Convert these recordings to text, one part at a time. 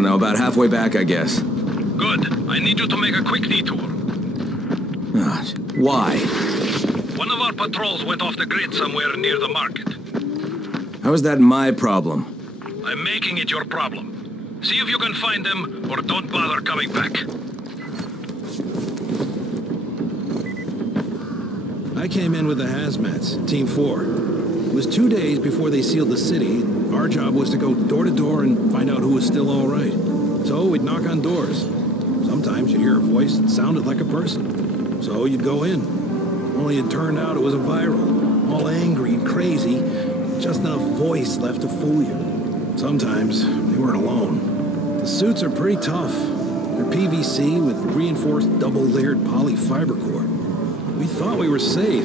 don't know, about halfway back, I guess. Good. I need you to make a quick detour. Why? One of our patrols went off the grid somewhere near the market. How is that my problem? I'm making it your problem. See if you can find them, or don't bother coming back. I came in with the hazmats, Team 4. It was 2 days before they sealed the city. Our job was to go door to door and find out who was still all right. So we'd knock on doors. Sometimes you'd hear a voice that sounded like a person. So you'd go in. Only it turned out it was a viral. All angry and crazy. Just enough voice left to fool you. Sometimes they weren't alone. The suits are pretty tough. They're PVC with reinforced double-layered polyfiber core. We thought we were safe.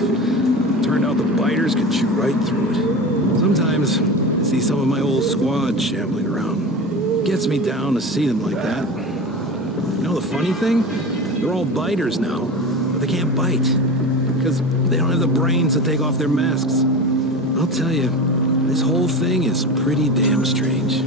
Turned out the biters could shoot right through it. Sometimes I see some of my old squad shambling around. Gets me down to see them like that. You know the funny thing? They're all biters now, but they can't bite. Because they don't have the brains to take off their masks. I'll tell you, this whole thing is pretty damn strange.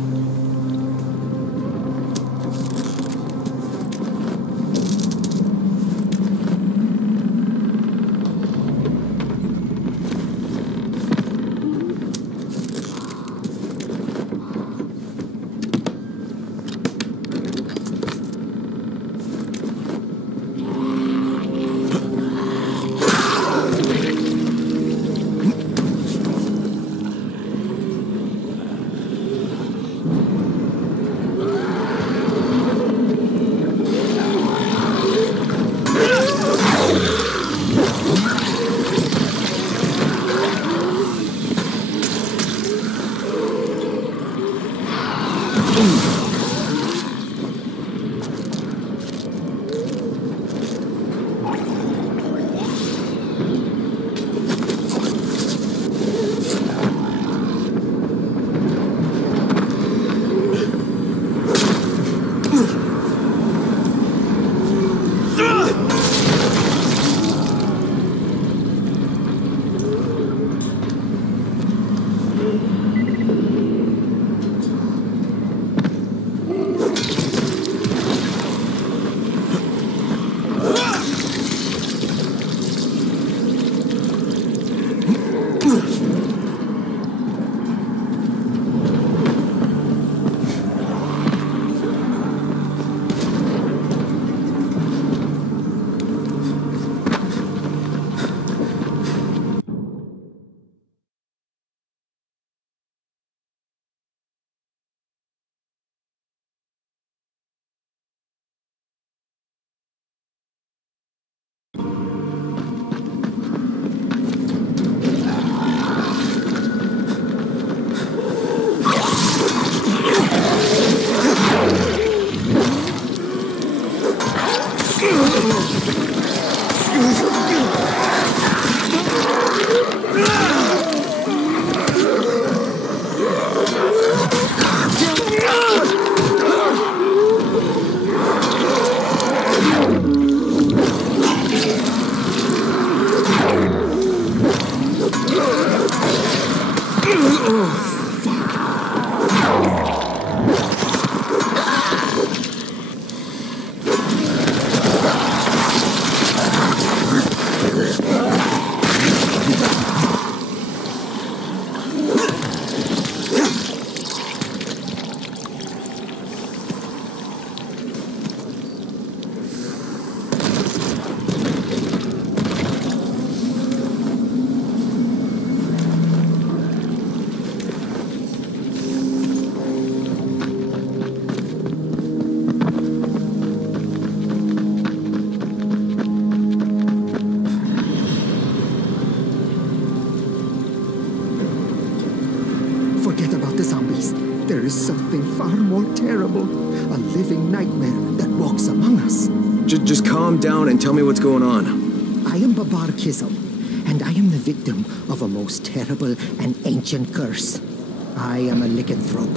There is something far more terrible. A living nightmare that walks among us. Just calm down and tell me what's going on. I am Babar Kizil, and I am the victim of a most terrible and ancient curse. I am a lycanthrope.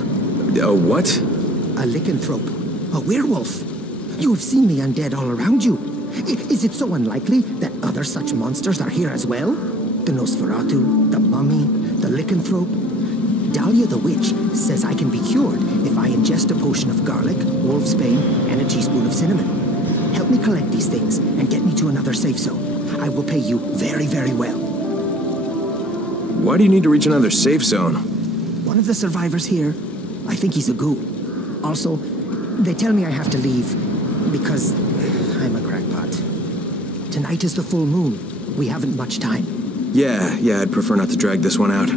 A what? A lycanthrope. A werewolf. You have seen the undead all around you. Is it so unlikely that other such monsters are here as well? The Nosferatu, the mummy, the lycanthrope. Dahlia the Witch says I can be cured if I ingest a potion of garlic, wolf's bane, and a teaspoon of cinnamon. Help me collect these things and get me to another safe zone. I will pay you very, very well. Why do you need to reach another safe zone? One of the survivors here, I think he's a ghoul. Also, they tell me I have to leave because I'm a crackpot. Tonight is the full moon. We haven't much time. Yeah, I'd prefer not to drag this one out.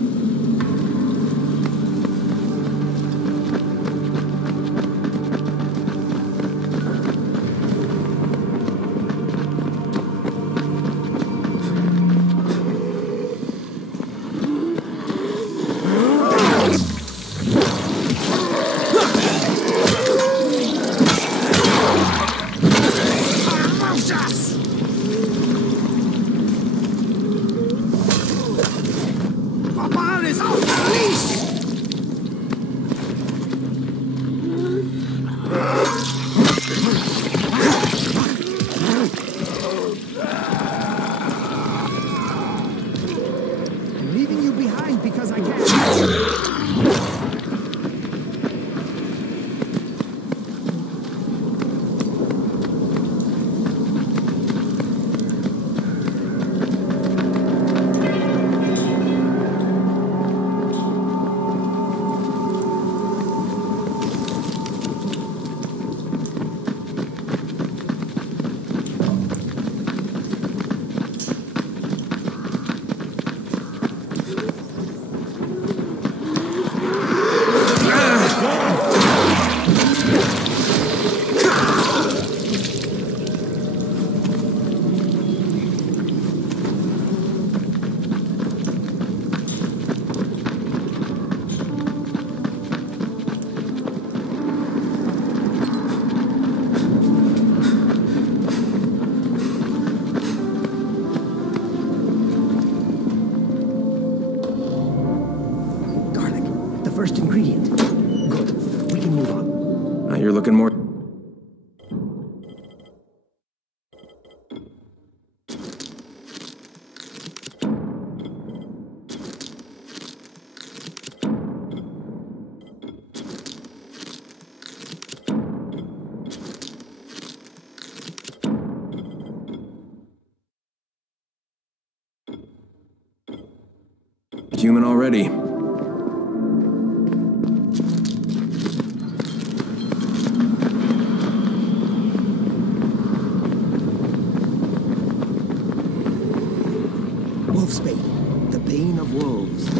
First ingredient. Good. We can move on. Now you're looking more... human already. Wolf's bane, the bane of wolves.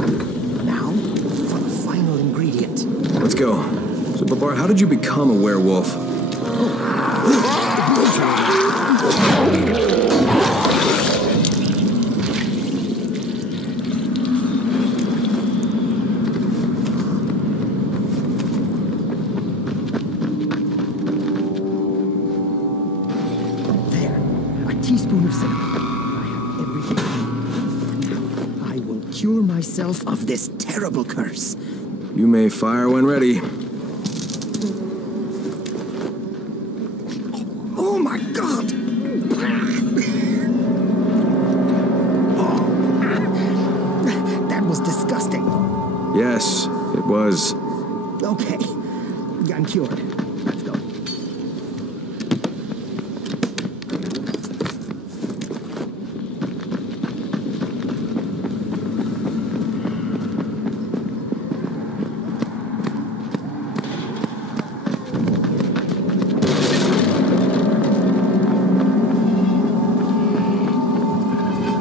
Now, for the final ingredient. Let's go. So, Babar, how did you become a werewolf? There, a teaspoon of cinnamon. I have everything I need. Now, I will cure myself of this terrible curse. You may fire when ready. Oh my God! That was disgusting. Yes, it was. Okay, I'm cured. Let's go.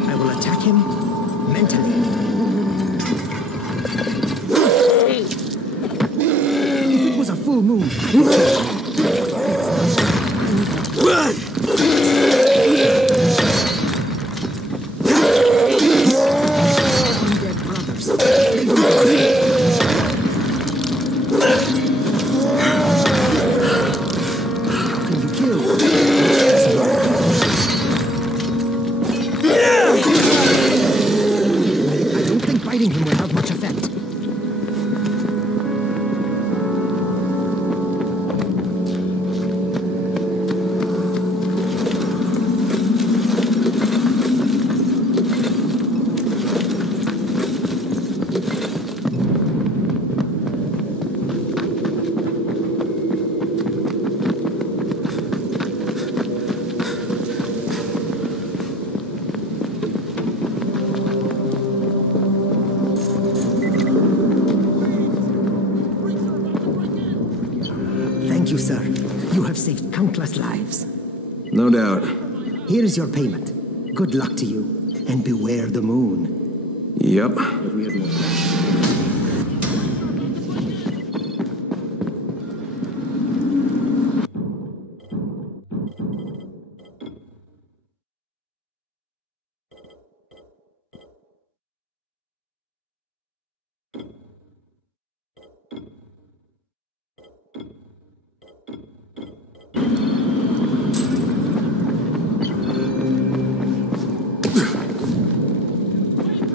I will attack him mentally. If it was a full moon, undead brothers. They will How can you kill? I don't think biting him will have much effect. sir. You have saved countless lives. No doubt. Here is your payment. Good luck to you, and beware the moon. Yep.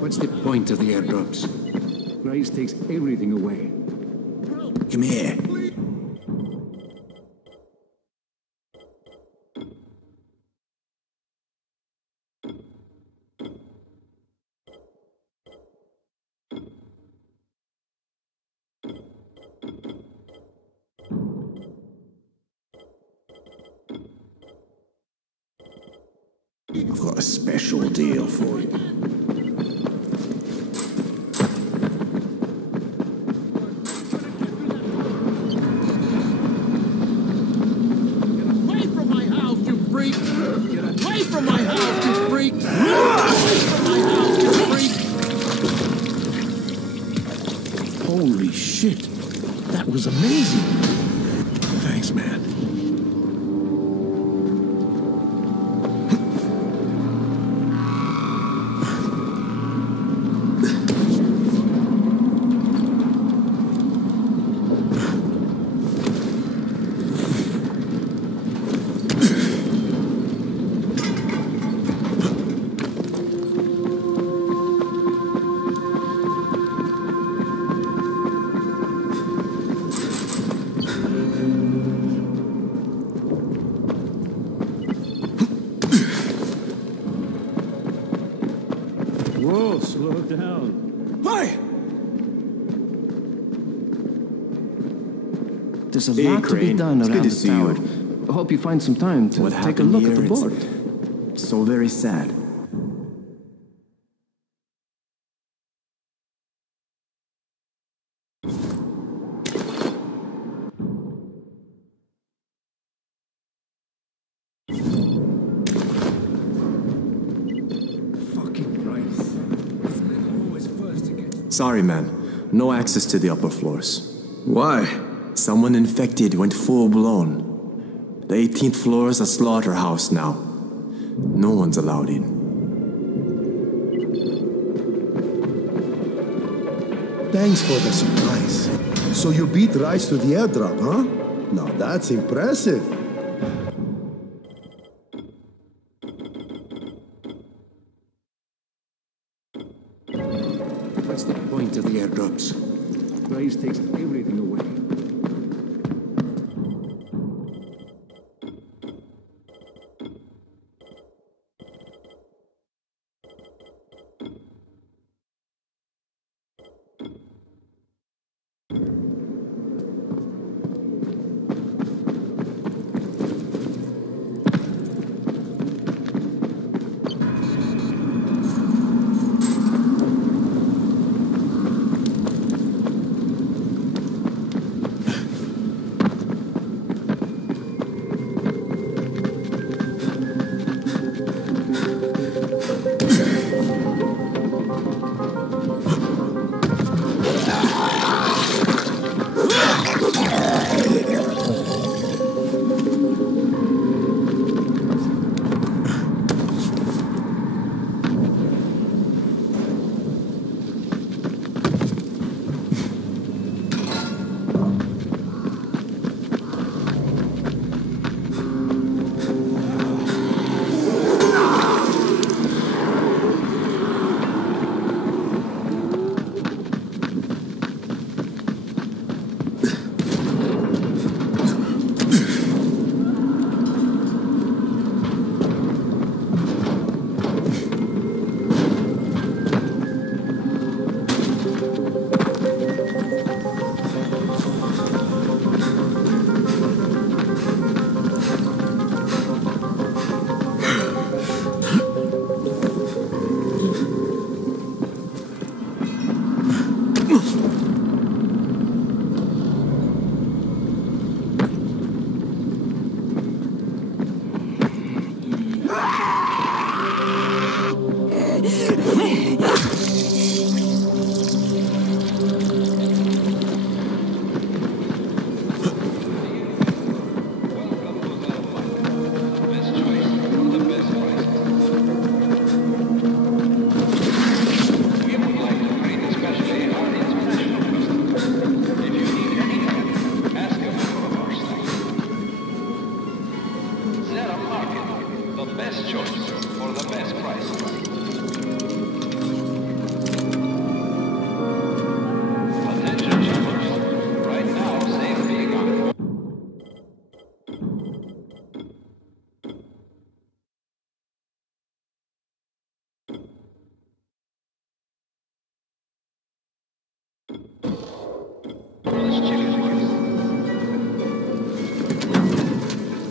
What's the point of the airdrops? Rais takes everything away. Come here. I've got a special deal for you. Holy shit! That was amazing! Thanks, man. Whoa, slow down. Hi! There's a lot to be done around the tower. I hope you find some time to take a look at the board. It's so very sad. Sorry, man. No access to the upper floors. Why? Someone infected went full-blown. The 18th floor is a slaughterhouse now. No one's allowed in. Thanks for the surprise. So you beat Rais to the airdrop, huh? Now that's impressive. What's the point of the airdrops? Rais takes everything away.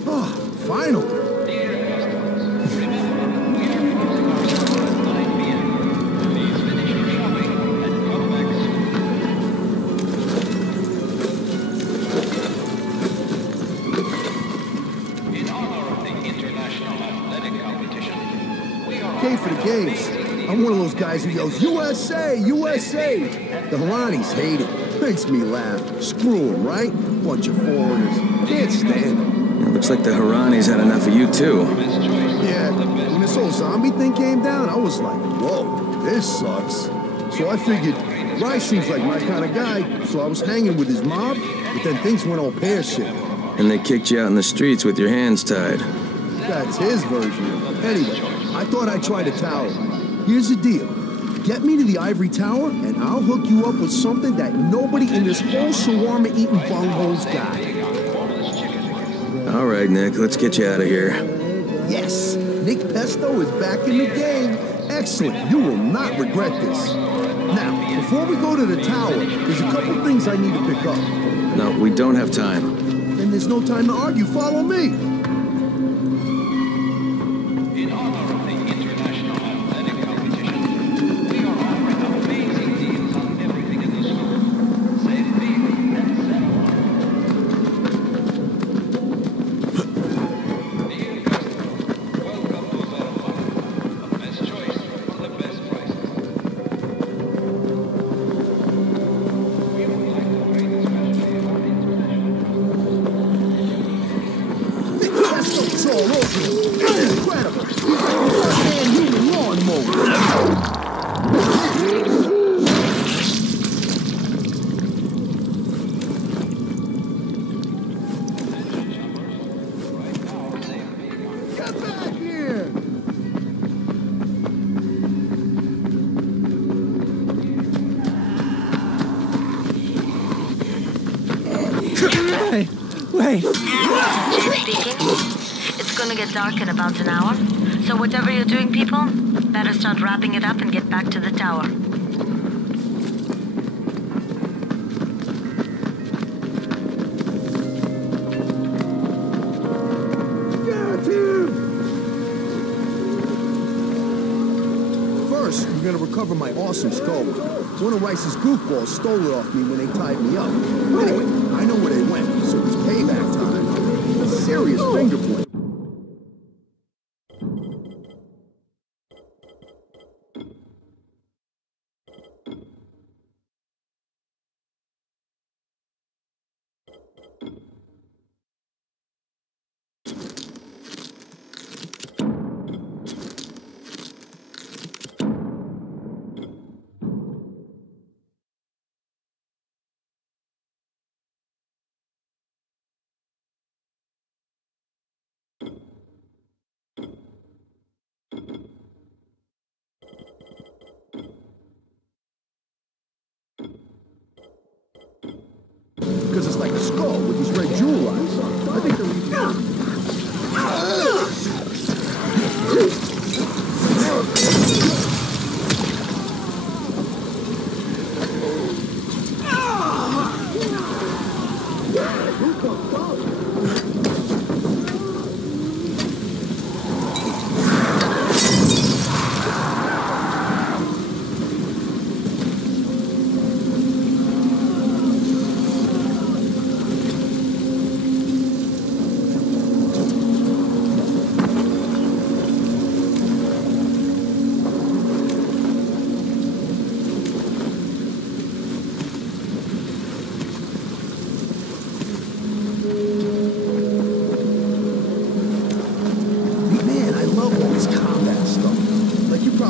Oh, finally. For the games. I'm one of those guys who yells, USA, USA! The Harranis hate it. Makes me laugh. Screw them, right? Bunch of foreigners. Can't stand them. It looks like the Harranis had enough of you, too. Yeah, when this whole zombie thing came down, I was like, whoa, this sucks. So I figured, Rais seems like my kind of guy, so I was hanging with his mob, but then things went all pear-shaped. And they kicked you out in the streets with your hands tied. That's his version. Anyway, I thought I'd try the tower. Here's the deal. Get me to the ivory tower, and I'll hook you up with something that nobody in this whole shawarma-eating bunghole's got. All right, Nick, let's get you out of here. Yes, Nick Pesto is back in the game. Excellent. You will not regret this. Now, before we go to the tower, there's a couple things I need to pick up. No, we don't have time. Then there's no time to argue. Follow me. Wait. Speaking. It's gonna get dark in about an hour. So whatever you're doing, people, better start wrapping it up and get back to the tower. First, we're gonna recover my awesome skull. One of Rice's goofballs stole it off me when they tied me up. Anyway, I know where they went, so it's payback time. A serious finger point. Because it's like a skull with these red jewel eyes. I think they're...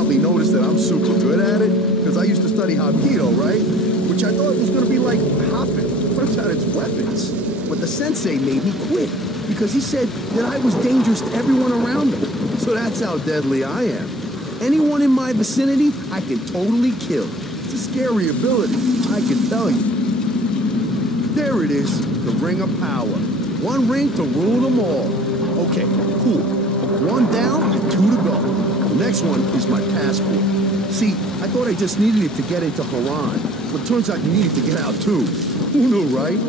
Noticed that I'm super good at it, because I used to study Hapkido, right? Which I thought was going to be like hopping. Turns out it's weapons. But the sensei made me quit, because he said that I was dangerous to everyone around him. So that's how deadly I am. Anyone in my vicinity, I can totally kill. It's a scary ability, I can tell you. There it is, the Ring of Power. One ring to rule them all. Okay, cool. One down and two to go. The next one is my passport. See, I thought I just needed it to get into Harran, but it turns out you need it to get out too. Who knew, right?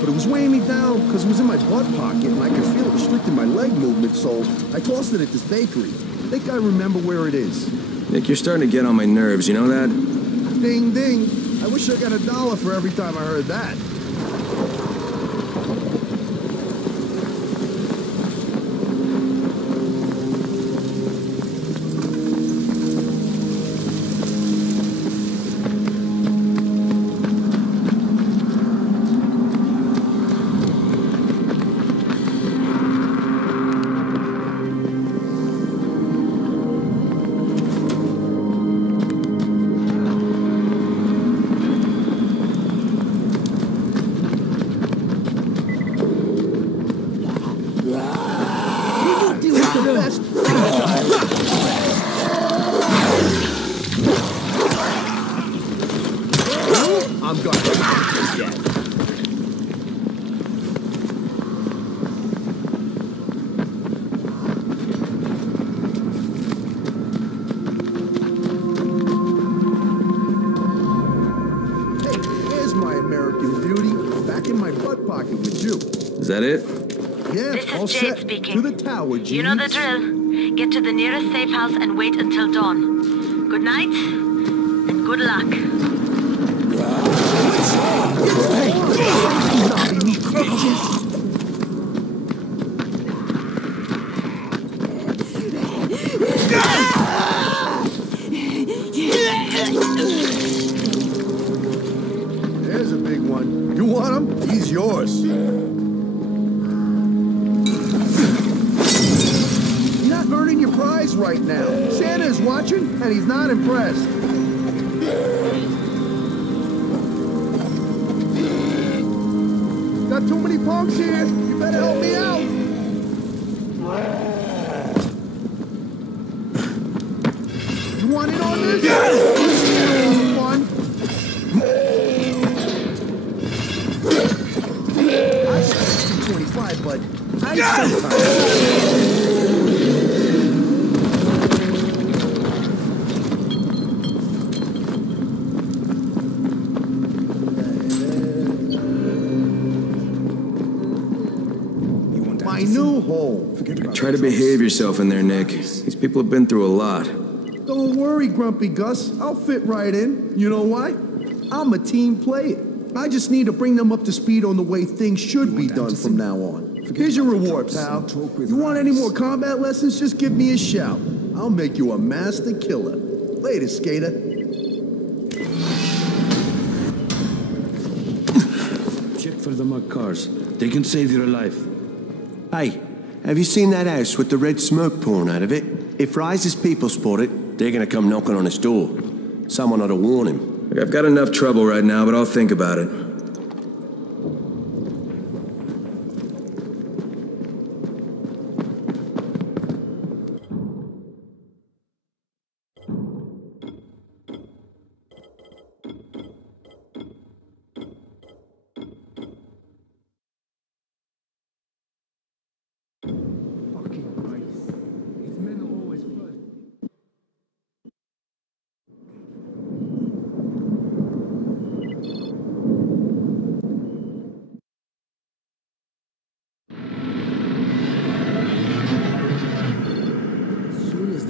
But it was weighing me down because it was in my butt pocket and I could feel it restricting my leg movement, so I tossed it at this bakery. I think I remember where it is. Nick, you're starting to get on my nerves, you know that? Ding, ding. I wish I got $1 for every time I heard that. Is that it? Yeah, this all is Jade set. speaking. To the tower, Jeeves. You know the drill. Get to the nearest safe house and wait until dawn. Good night, and good luck. There's a big one. You want him? He's yours. Earning your prize right now. Santa is watching, and he's not impressed. Got too many punks here. You better help me out. You want in on this? Fun. I said 225, but I sometimes. Try to behave yourself in there, Nick. These people have been through a lot. Don't worry, Grumpy Gus. I'll fit right in. You know why? I'm a team player. I just need to bring them up to speed on the way things should be done from now on. Here's your reward, pal. You want any more combat lessons? Just give me a shout. I'll make you a master killer. Later, skater. Check for the marked cars. They can save your life. Hey, have you seen that house with the red smoke pouring out of it? If Rice's people spot it, they're gonna come knocking on his door. Someone ought to warn him. Look, I've got enough trouble right now, but I'll think about it.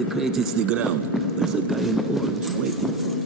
Crate hits the ground. There's a guy in orange waiting for me.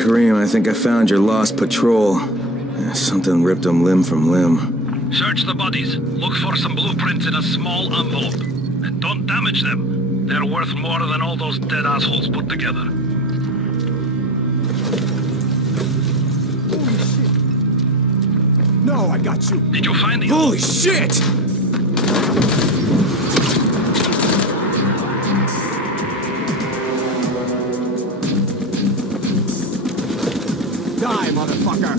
Kareem, I think I found your lost patrol. Something ripped them limb from limb. Search the bodies. Look for some blueprints in a small envelope. And don't damage them. They're worth more than all those dead assholes put together. Holy shit! No, I got you! Did you find the... Holy shit! Die, motherfucker!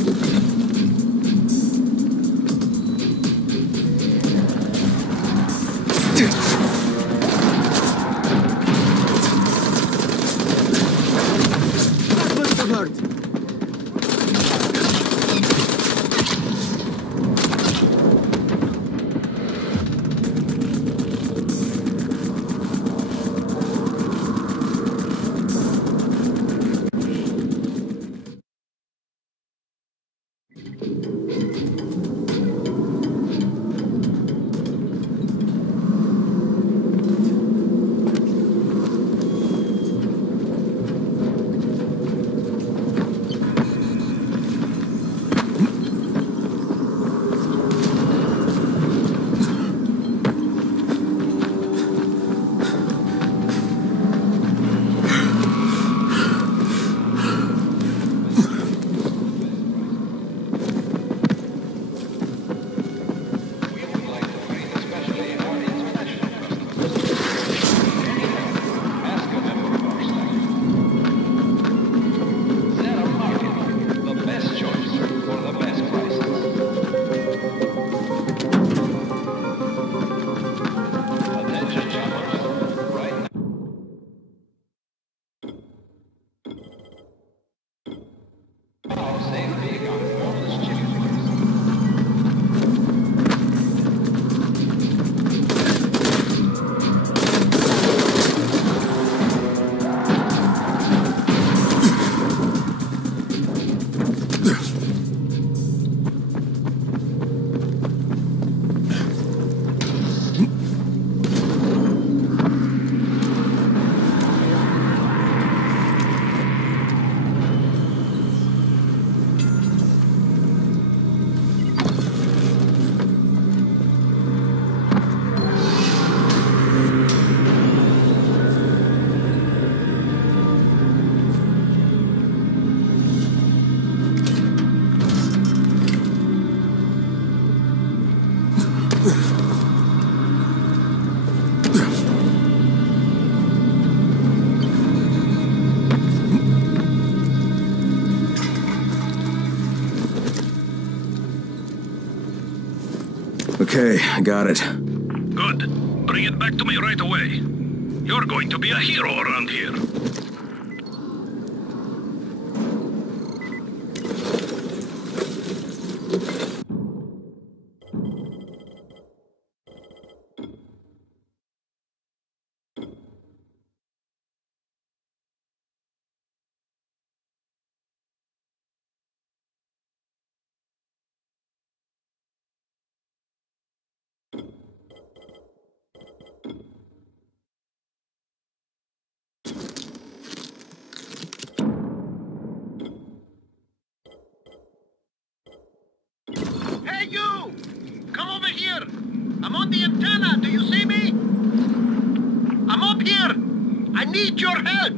That must have hurt. Okay, I got it. Good. Bring it back to me right away. You're going to be a hero around here. Hey, you! Come over here! I'm on the antenna, do you see me? I'm up here! I need your help!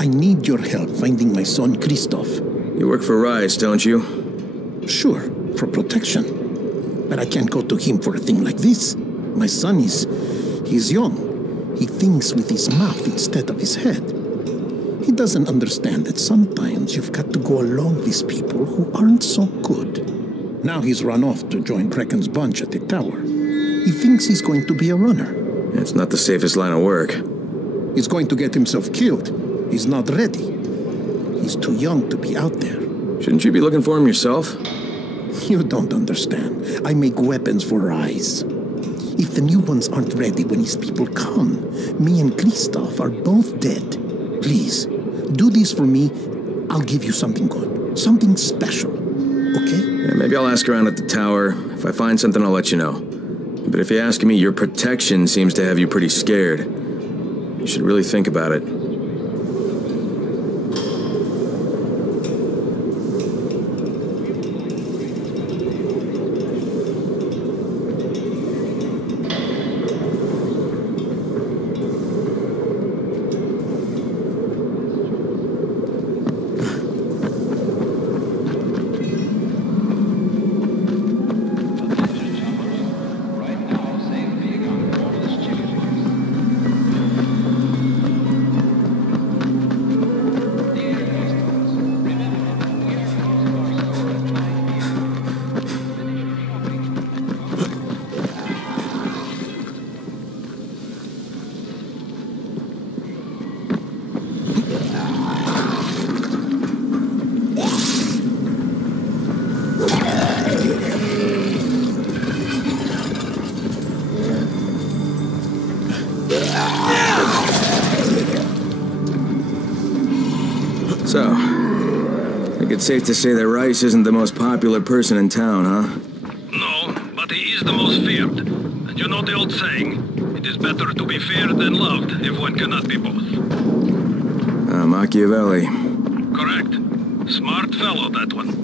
I need your help finding my son, Christoph. You work for Rais, don't you? Sure, for protection. But I can't go to him for a thing like this. My son he's young. He thinks with his mouth instead of his head. He doesn't understand that sometimes you've got to go along with people who aren't so good. Now he's run off to join Krecken's bunch at the tower. He thinks he's going to be a runner. It's not the safest line of work. He's going to get himself killed. He's not ready. He's too young to be out there. Shouldn't you be looking for him yourself? You don't understand. I make weapons for Rais. If the new ones aren't ready when his people come, me and Christoph are both dead. Please, do this for me. I'll give you something good. Something special. Okay? Yeah, maybe I'll ask around at the tower. If I find something, I'll let you know. But if you ask me, your protection seems to have you pretty scared. You should really think about it. So, I think it's safe to say that Rais isn't the most popular person in town, huh? No, but he is the most feared. And you know the old saying, it is better to be feared than loved if one cannot be both. Machiavelli. Correct. Smart fellow, that one.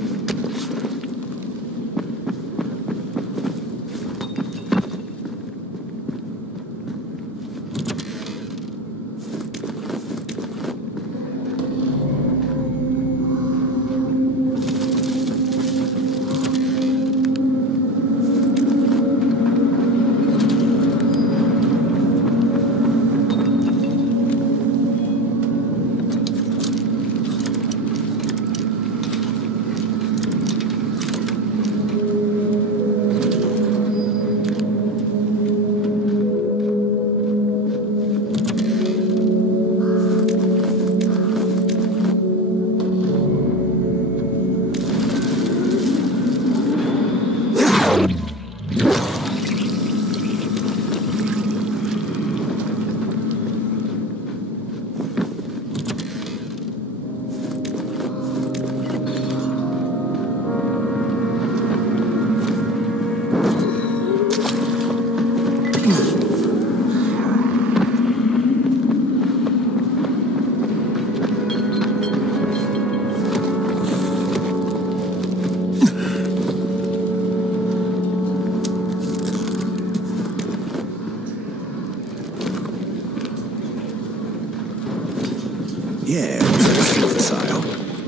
Yeah, it's for sale.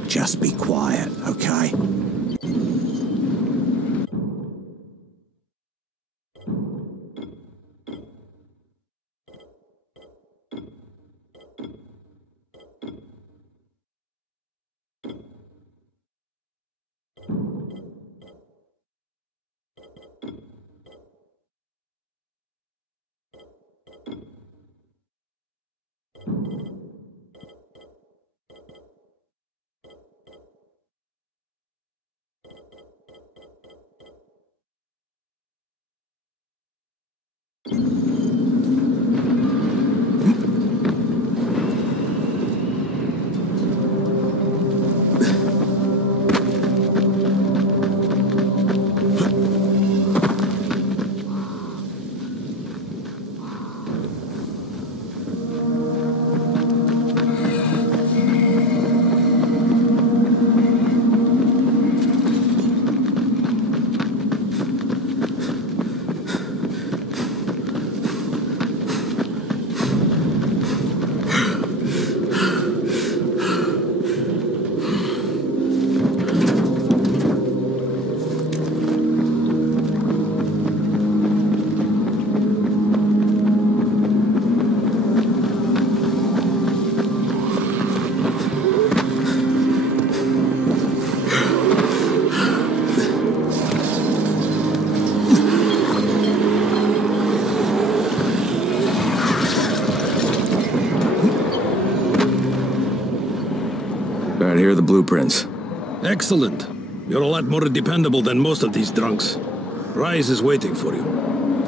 Just be quiet, okay? Alright, here are the blueprints. Excellent. You're a lot more dependable than most of these drunks. Rais is waiting for you.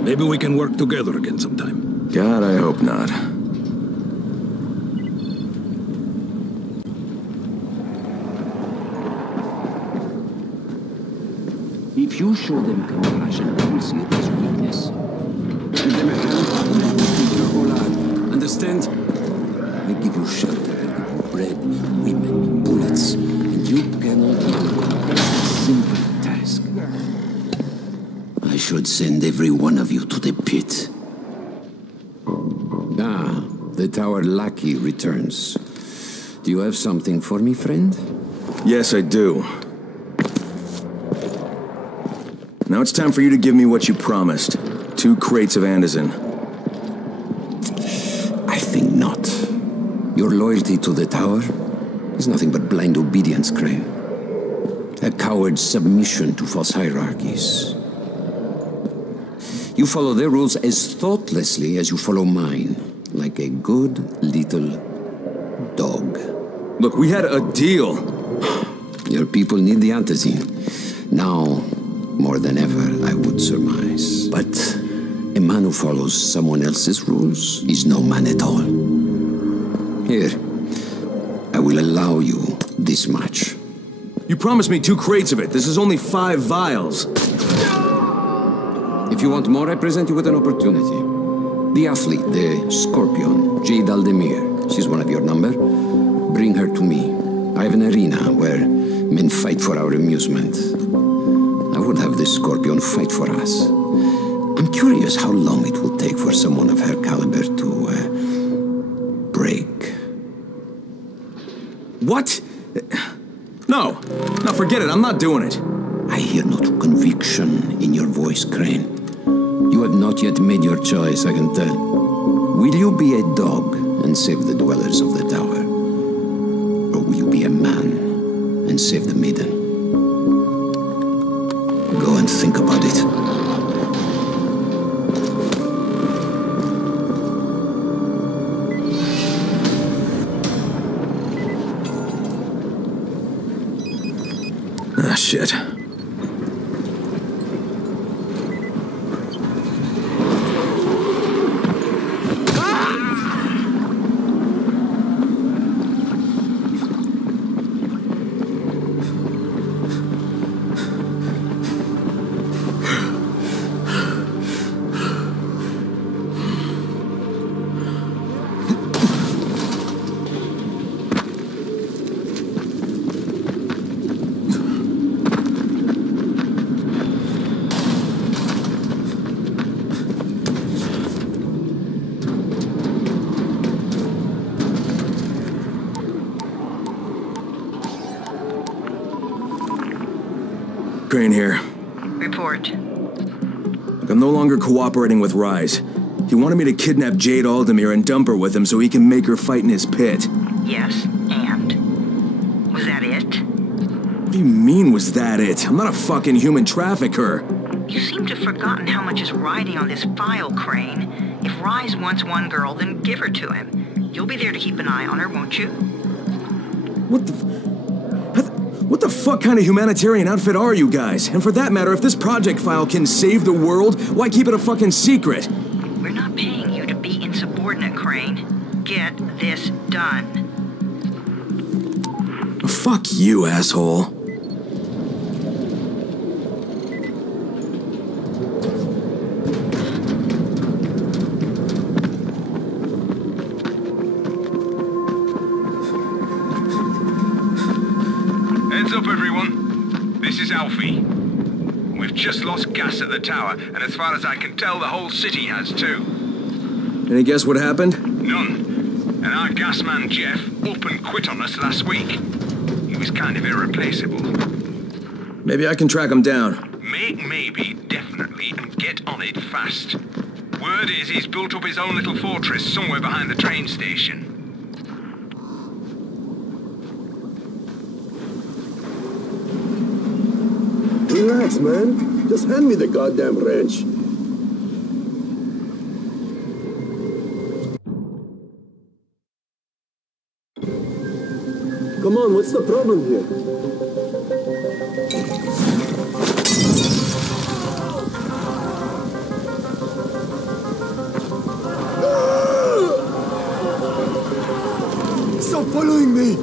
Maybe we can work together again sometime. God, I hope not. If you show them compassion, they will see it as weakness. Give them a hand, and they will take your whole heart. Understand? I give you shelter, I give you bread, women, bullets, and you cannot do a simple task. I should send every one of you to the pit. Ah, the tower lackey returns. Do you have something for me, friend? Yes, I do. Now it's time for you to give me what you promised. 2 crates of Anderson. I think not. Your loyalty to the tower is nothing but blind obedience, Crane. A coward's submission to false hierarchies. You follow their rules as thoughtlessly as you follow mine, like a good little dog. Look, we had a deal. Your people need the antizin. Now, more than ever, I would surmise. But a man who follows someone else's rules is no man at all. Here, I will allow you this much. You promised me 2 crates of it. This is only 5 vials. If you want more, I present you with an opportunity. The athlete, the Scorpion, Jade Aldemir. She's one of your number. Bring her to me. I have an arena where men fight for our amusement. I would have the Scorpion fight for us. I'm curious how long it will take for someone of her caliber to, break. What? No. No, forget it. I'm not doing it. I hear no true conviction in your voice, Crane. You have not yet made your choice, I can tell. Will you be a dog and save the dwellers of the tower? Or will you be a man and save the maiden? Go and think about it. Ah, shit. Crane here. Report. Look, I'm no longer cooperating with Rais. He wanted me to kidnap Jade Aldemir and dump her with him so he can make her fight in his pit. Yes, and? Was that it? What do you mean, was that it? I'm not a fucking human trafficker. You seem to have forgotten how much is riding on this file, Crane. If Rais wants one girl, then give her to him. You'll be there to keep an eye on her, won't you? What the fuck kind of humanitarian outfit are you guys? And for that matter, if this project file can save the world, why keep it a fucking secret? We're not paying you to be insubordinate, Crane. Get this done. Fuck you, asshole. Heads up, everyone. This is Alfie. We've just lost gas at the tower, and as far as I can tell, the whole city has too. Any guess what happened? None. And our gas man, Jeff, up and quit on us last week. He was kind of irreplaceable. Maybe I can track him down. Make maybe, definitely, and get on it fast. Word is he's built up his own little fortress somewhere behind the train station. Relax, man. Just hand me the goddamn wrench. Come on, what's the problem here? Stop following me!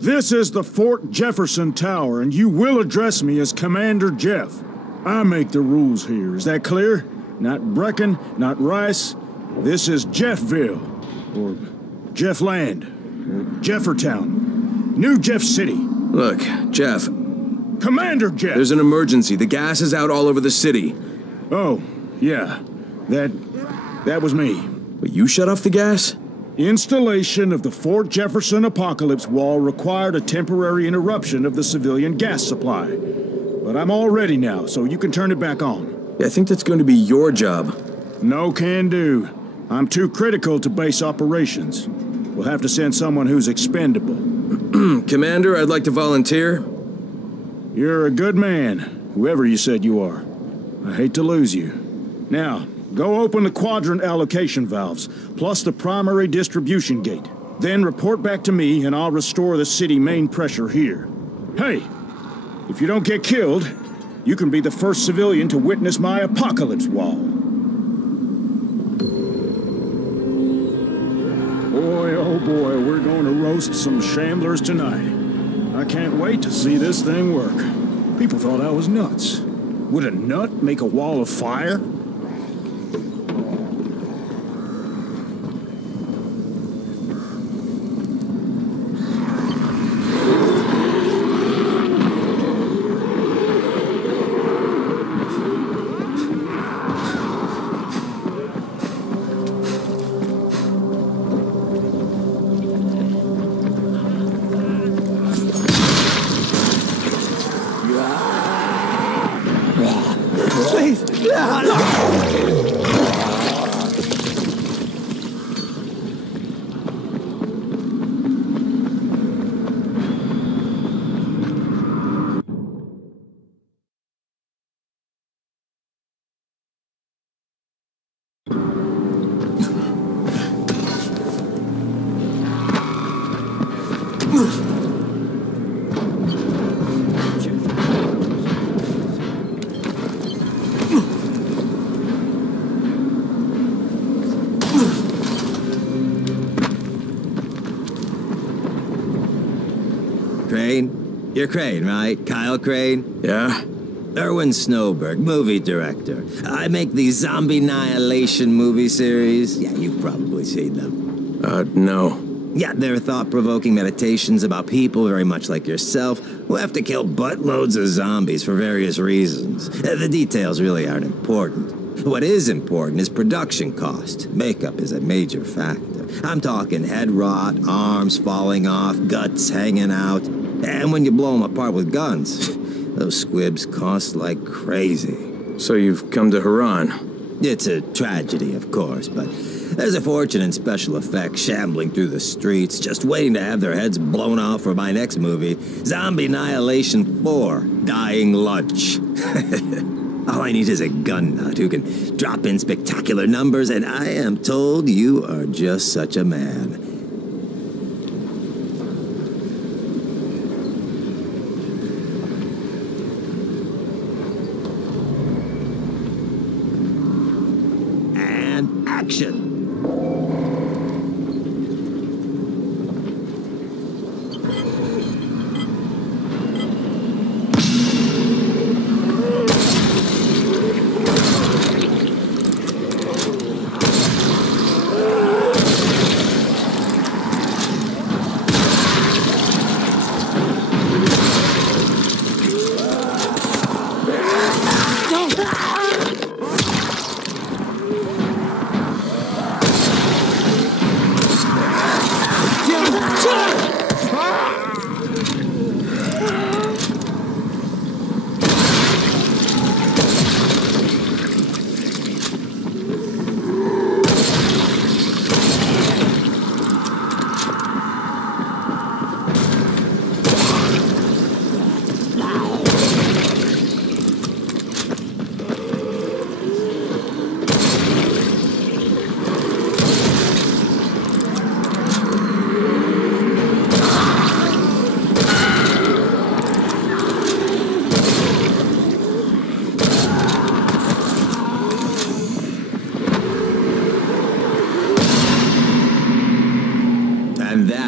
This is the Fort Jefferson Tower, and you will address me as Commander Jeff. I make the rules here, is that clear? Not Brecken, not Rais. This is Jeffville, or Jeffland, or Jeffertown, New Jeff City. Look, Jeff. Commander Jeff! There's an emergency. The gas is out all over the city. Oh, yeah. That was me. But you shut off the gas? Installation of the Fort Jefferson Apocalypse Wall required a temporary interruption of the civilian gas supply. But I'm all ready now, so you can turn it back on. Yeah, I think that's going to be your job. No can do. I'm too critical to base operations. We'll have to send someone who's expendable. Commander, I'd like to volunteer. You're a good man, whoever you said you are. I hate to lose you. Now, go open the quadrant allocation valves, plus the primary distribution gate. Then report back to me, and I'll restore the city main pressure here. Hey, if you don't get killed, you can be the first civilian to witness my apocalypse wall. Boy, oh boy, we're going to roast some shamblers tonight. I can't wait to see this thing work. People thought I was nuts. Would a nut make a wall of fire? Crane? You're Crane, right? Kyle Crane? Yeah? Erwin Snowberg, movie director. I make these zombie annihilation movie series. Yeah, you've probably seen them. No. Yeah, they're thought-provoking meditations about people very much like yourself who have to kill buttloads of zombies for various reasons. The details really aren't important. What is important is production cost. Makeup is a major factor. I'm talking head rot, arms falling off, guts hanging out. And when you blow them apart with guns, those squibs cost like crazy. So you've come to Harran? It's a tragedy, of course, but there's a fortune in special effects shambling through the streets, just waiting to have their heads blown off for my next movie, Zombie Annihilation 4, Dying Lunch. All I need is a gun nut who can drop in spectacular numbers, and I am told you are just such a man. And action!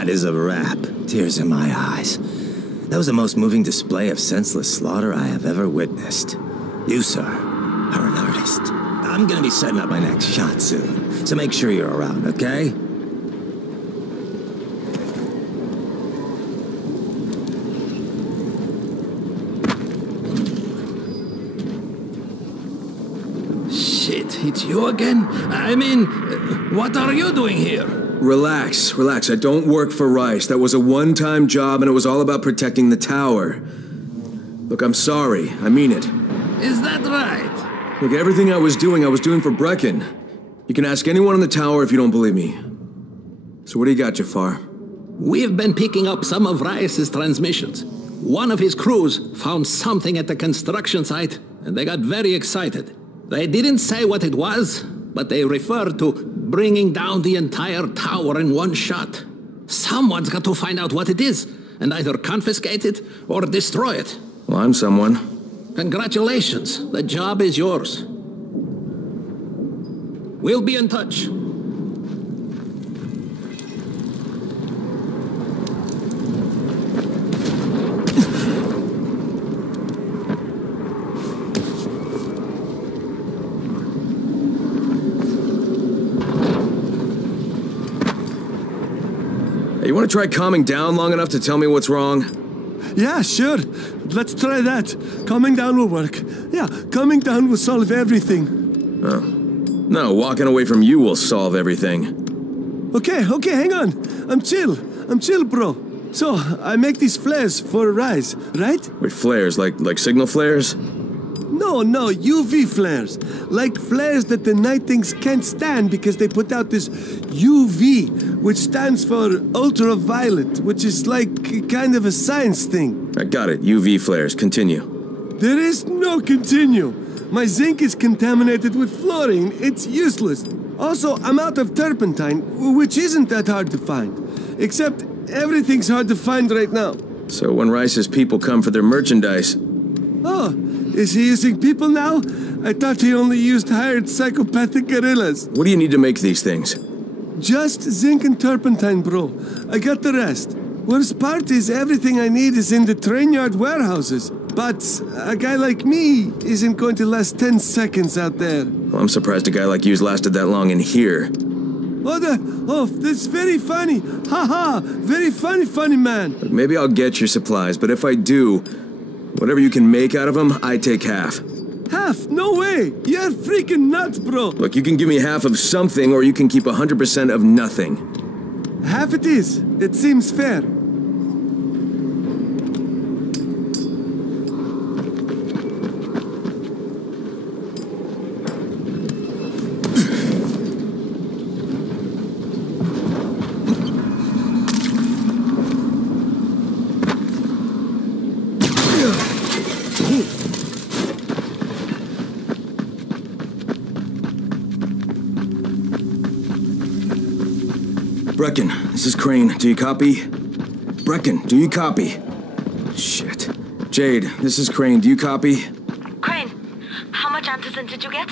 Is a wrap. Tears in my eyes. That was the most moving display of senseless slaughter I have ever witnessed. You, sir, are an artist. I'm gonna be setting up my next shot soon, so make sure you're around, okay? Shit, it's you again? I mean, what are you doing here? Relax, relax. I don't work for Rais. That was a one-time job and it was all about protecting the tower. Look, I'm sorry. I mean it. Is that right? Look, everything I was doing for Brecken. You can ask anyone in the tower if you don't believe me. So what do you got, Jafar? We've been picking up some of Rais's transmissions. One of his crews found something at the construction site, and they got very excited. They didn't say what it was, but they referred to bringing down the entire tower in one shot. Someone's got to find out what it is, and either confiscate it or destroy it. Well, I'm someone. Congratulations. The job is yours. We'll be in touch. You want to try calming down long enough to tell me what's wrong? Yeah, sure. Let's try that. Calming down will work. Yeah, calming down will solve everything. Oh. No, walking away from you will solve everything. Okay, hang on. I'm chill, bro. So, I make these flares for Rais, right? Wait, flares? Like signal flares? No, UV flares. Like flares that the night things can't stand because they put out this UV, which stands for ultraviolet, which is like kind of a science thing. I got it. UV flares. Continue. There is no continue. My zinc is contaminated with fluorine. It's useless. Also, I'm out of turpentine, which isn't that hard to find. Except everything's hard to find right now. So when Rais's people come for their merchandise... Oh, is he using people now? I thought he only used hired psychopathic guerrillas. What do you need to make these things? Just zinc and turpentine, bro. I got the rest. Worst part is everything I need is in the train yard warehouses. But a guy like me isn't going to last 10 seconds out there. Well, I'm surprised a guy like you's lasted that long in here. Oh, that's very funny. Ha! Very funny man. Look, maybe I'll get your supplies, but if I do, whatever you can make out of them, I take half. Half? No way! You're freaking nuts, bro! Look, you can give me half of something, or you can keep 100% of nothing. Half it is. It seems fair. Brecken, this is Crane. Do you copy? Brecken, do you copy? Shit. Jade, this is Crane. Do you copy? Crane, how much antizin did you get?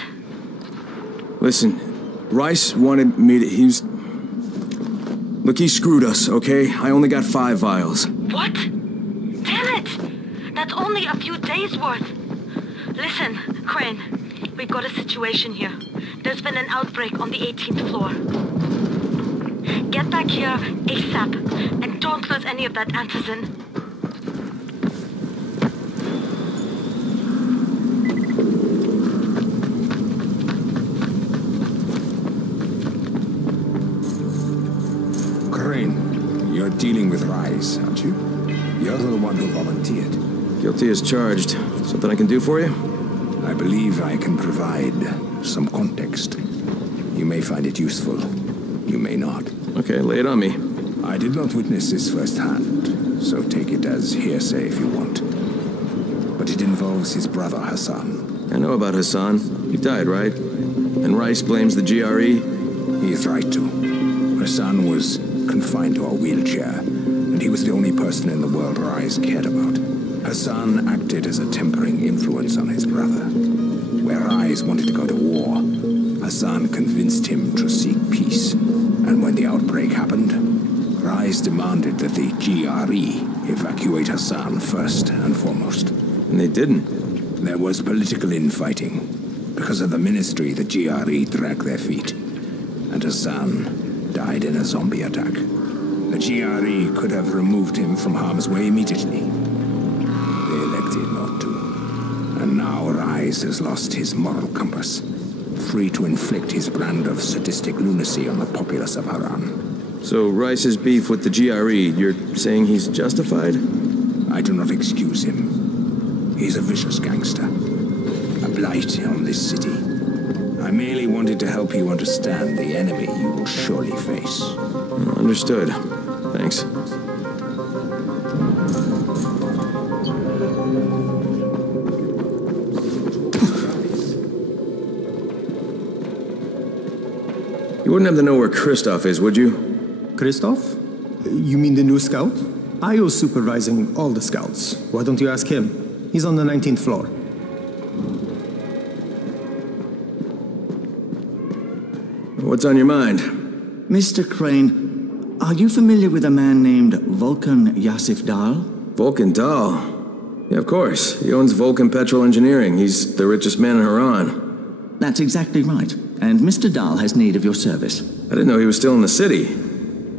Listen, Rais wanted me to... Look, he screwed us, okay? I only got 5 vials. What? Damn it! That's only a few days' worth. Listen, Crane, we've got a situation here. There's been an outbreak on the 18th floor. Get back here ASAP, and don't lose any of that antizin. Crane, you're dealing with Rais, aren't you? You're the one who volunteered. Guilty as charged. Something I can do for you? I believe I can provide some context. You may find it useful. You may not. Okay, lay it on me. I did not witness this firsthand, so take it as hearsay if you want. But it involves his brother Hassan. I know about Hassan. He died, right? And Rais blames the GRE? He is right to. Hassan was confined to a wheelchair, and he was the only person in the world Rais cared about. Hassan acted as a tempering influence on his brother. Where Rais wanted to go to war, Hassan convinced him to seek peace. And when the outbreak happened, Rais demanded that the GRE evacuate Hassan first and foremost. And they didn't. There was political infighting. Because of the ministry, the GRE dragged their feet. And Hassan died in a zombie attack. The GRE could have removed him from harm's way immediately. They elected not to. And now Rais has lost his moral compass, free to inflict his brand of sadistic lunacy on the populace of Harran. So Rice's beef with the GRE, you're saying he's justified? I do not excuse him. He's a vicious gangster, a blight on this city. I merely wanted to help you understand the enemy you will surely face. Understood. Thanks. You wouldn't have to know where Christoph is, would you? Christoph? You mean the new scout? I was supervising all the scouts. Why don't you ask him? He's on the 19th floor. What's on your mind? Mr. Crane, are you familiar with a man named Vulcan Yasif Dahl? Vulcan Dahl? Yeah, of course. He owns Vulcan Petrol Engineering. He's the richest man in Harran. That's exactly right. And Mr. Dahl has need of your service. I didn't know he was still in the city.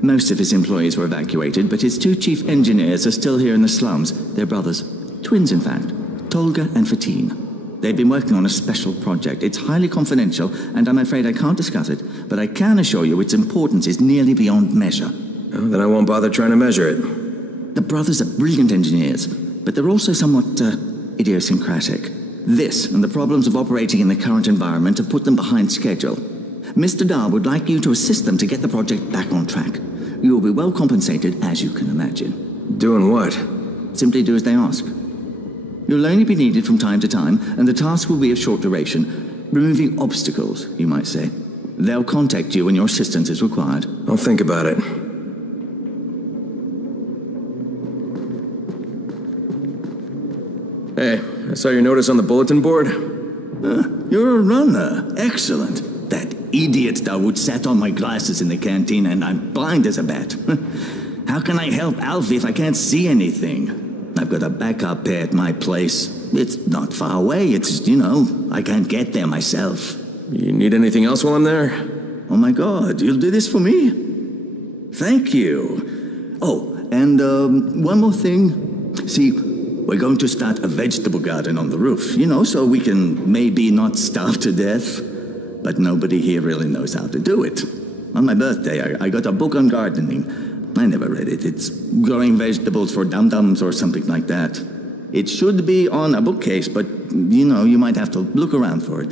Most of his employees were evacuated, but his 2 chief engineers are still here in the slums. They're brothers. Twins, in fact. Tolga and Fatin. They've been working on a special project. It's highly confidential, and I'm afraid I can't discuss it, but I can assure you its importance is nearly beyond measure. Oh, then I won't bother trying to measure it. The brothers are brilliant engineers, but they're also somewhat idiosyncratic. This and the problems of operating in the current environment have put them behind schedule. Mr. Dahl would like you to assist them to get the project back on track. You will be well compensated, as you can imagine. Doing what? Simply do as they ask. You'll only be needed from time to time, and the task will be of short duration. Removing obstacles, you might say. They'll contact you when your assistance is required. I'll think about it. Hey, I saw your notice on the bulletin board. You're a runner. Excellent. That idiot Dawood sat on my glasses in the canteen, and I'm blind as a bat. How can I help Alfie if I can't see anything? I've got a backup pair at my place. It's not far away. It's, I can't get there myself. You need anything else while I'm there? Oh my God, you'll do this for me? Thank you. Oh, and one more thing. See, we're going to start a vegetable garden on the roof, so we can maybe not starve to death. But nobody here really knows how to do it. On my birthday, I got a book on gardening. I never read it. It's growing vegetables for dum-dums or something like that. It should be on a bookcase, but, you might have to look around for it.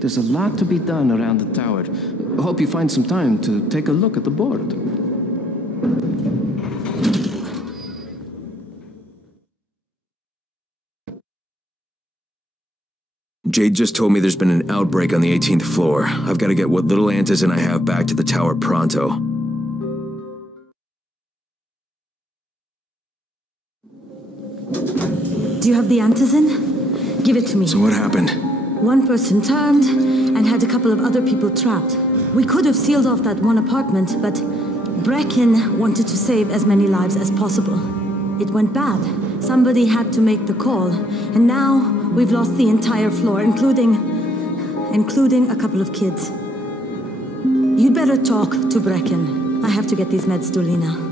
There's a lot to be done around the tower. I hope you find some time to take a look at the board. Jade just told me there's been an outbreak on the 18th floor. I've got to get what little antizin I have back to the tower pronto. Do you have the antizin? Give it to me. So what happened? One person turned and had a couple of other people trapped. We could have sealed off that one apartment, but Brecken wanted to save as many lives as possible. It went bad. Somebody had to make the call, and now we've lost the entire floor, including a couple of kids. You'd better talk to Brecken. I have to get these meds to Lena.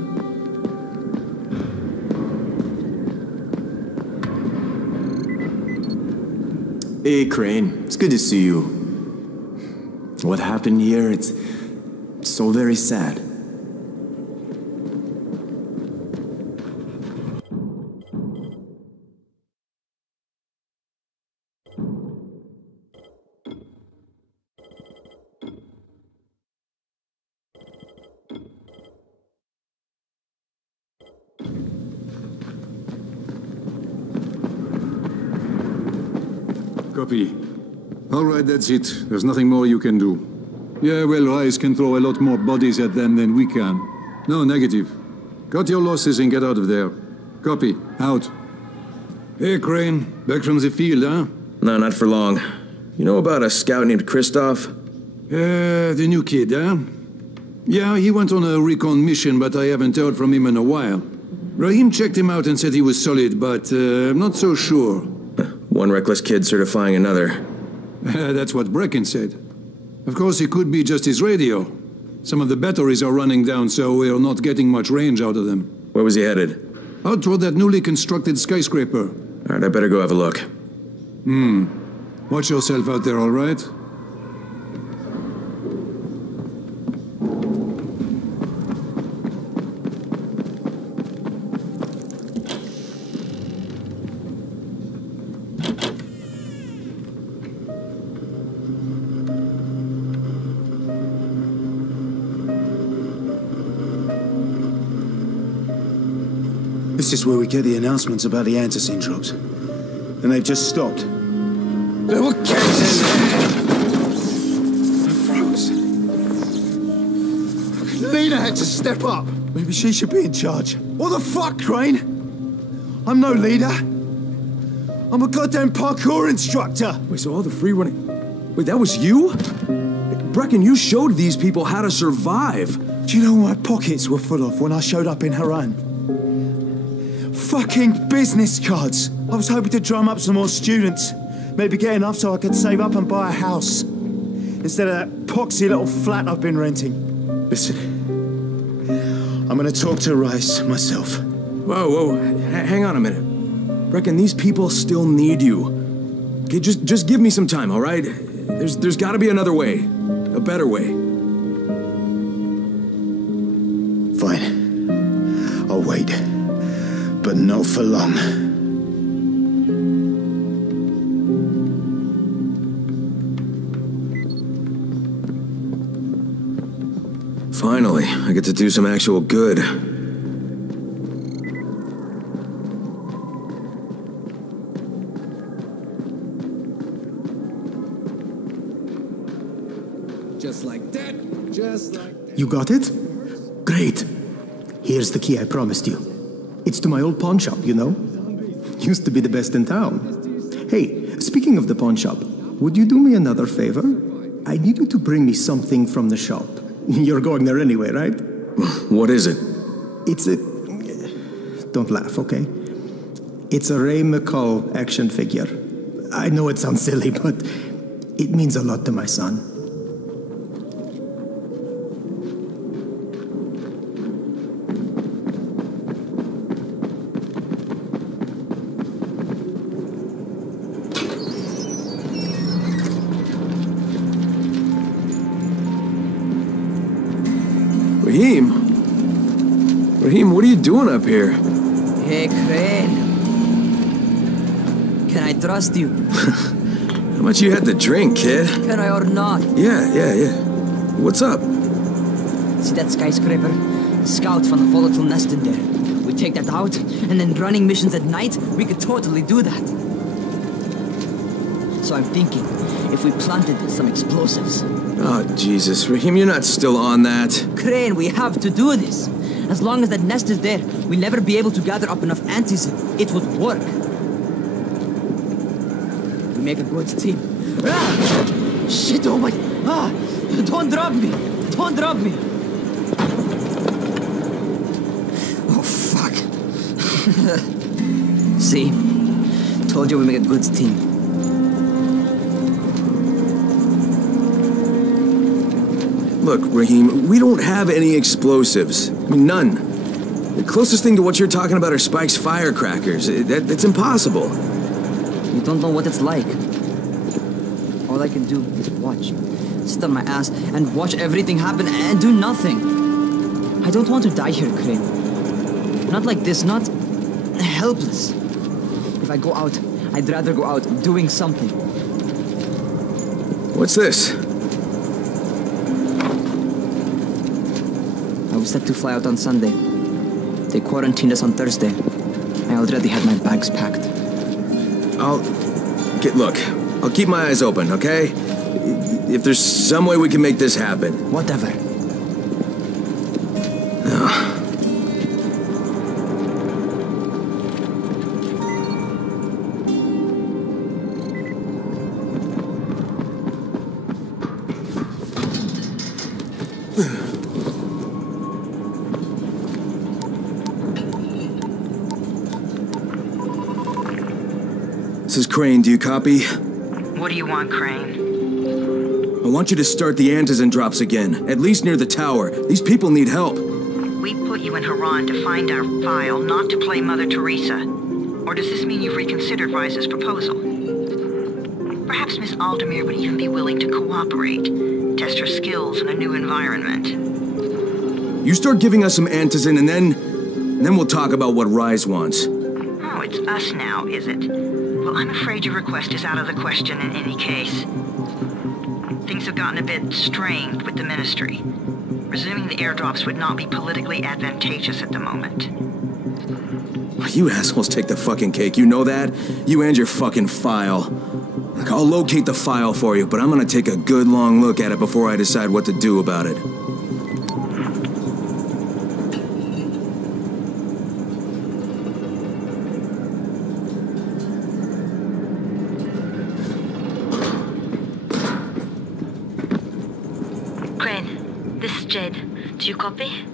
Hey, Crane. It's good to see you. What happened here, it's so very sad. Copy. All right, that's it. There's nothing more you can do. Yeah, well, Rais can throw a lot more bodies at them than we can. No, negative. Cut your losses and get out of there. Copy. Out. Hey, Crane. Back from the field, huh? No, not for long. You know about a scout named Christoph? The new kid, huh? Yeah, he went on a recon mission, but I haven't heard from him in a while. Rahim checked him out and said he was solid, but I'm not so sure. One reckless kid certifying another. That's what Brecken said. Of course, it could be just his radio. Some of the batteries are running down, so we're not getting much range out of them. Where was he headed? Out toward that newly constructed skyscraper. Alright, I better go have a look. Watch yourself out there, all right? This is where we get the announcements about the antizin drops. And they've just stopped. There were cases there! I froze. Lena had to step up. Maybe she should be in charge. What the fuck, Crane? I'm no leader. I'm a goddamn parkour instructor. Wait, so all the free running... Wait, that was you? Brecken, you showed these people how to survive. Do you know what my pockets were full of when I showed up in Harran? Fucking business cards. I was hoping to drum up some more students. Maybe get enough so I could save up and buy a house. Instead of that poxy little flat I've been renting. Listen. I'm gonna talk to Rais myself. Whoa, hang on a minute. Brecken, these people still need you. Okay, just give me some time, all right? There's gotta be another way. A better way. Fine. I'll wait. But not for long. Finally, I get to do some actual good. Just like that, just like that. You got it? Great. Here's the key I promised you. It's to my old pawn shop, you know? Used to be the best in town. Hey, speaking of the pawn shop, would you do me another favor? I need you to bring me something from the shop. You're going there anyway, right? What is it? It's a... Don't laugh, okay? It's a Ray McCall action figure. I know it sounds silly, but it means a lot to my son. Rahim, what are you doing up here? Hey, Crane. Can I trust you? How much you had to drink, kid? Can I or not? Yeah. What's up? See that skyscraper? Scouts from the volatile nest in there. We take that out, and then running missions at night, we could totally do that. So I'm thinking, if we planted some explosives. Oh, Jesus. Raheem, you're not still on that. Crane, we have to do this. As long as that nest is there, we'll never be able to gather up enough antis. It would work. We make a good team. Ah! Shit, oh my... Ah! Don't drop me! Don't drop me! Oh, fuck. See? Told you we make a good team. Look, Raheem, we don't have any explosives. I mean, none. The closest thing to what you're talking about are Spike's firecrackers. That's impossible. You don't know what it's like. All I can do is watch. Sit on my ass and watch everything happen and do nothing. I don't want to die here, Crane. Not like this, not helpless. If I go out, I'd rather go out doing something. What's this? I was set to fly out on Sunday. They quarantined us on Thursday. I already had my bags packed. Look, I'll keep my eyes open, okay? If there's some way we can make this happen. Whatever. This is Crane, do you copy? What do you want, Crane? I want you to start the antizen drops again, at least near the tower. These people need help. We put you in Harran to find our file, not to play Mother Teresa. Or does this mean you've reconsidered Rice's proposal? Perhaps Miss Aldemir would even be willing to cooperate, test her skills in a new environment. You start giving us some antizen and then we'll talk about what Rais wants. Oh, it's us now, is it? Well, I'm afraid your request is out of the question in any case. Things have gotten a bit strained with the Ministry. Resuming the airdrops would not be politically advantageous at the moment. You assholes take the fucking cake, you know that? You and your fucking file. Look, I'll locate the file for you, but I'm gonna take a good long look at it before I decide what to do about it. Do you copy?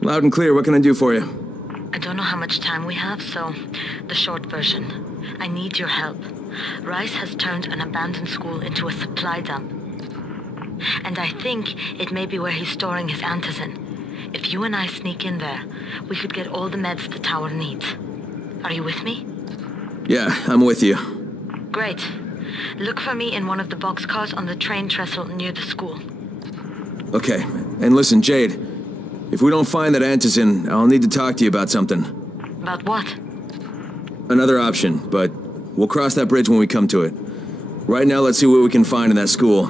Loud and clear. What can I do for you? I don't know how much time we have, so the short version. I need your help. Rais has turned an abandoned school into a supply dump. And I think it may be where he's storing his antizen. If you and I sneak in there, we could get all the meds the tower needs. Are you with me? Yeah, I'm with you. Great. Look for me in one of the boxcars on the train trestle near the school. Okay, and listen, Jade, if we don't find that antizen, I'll need to talk to you about something. About what? Another option, but we'll cross that bridge when we come to it. Right now, let's see what we can find in that school.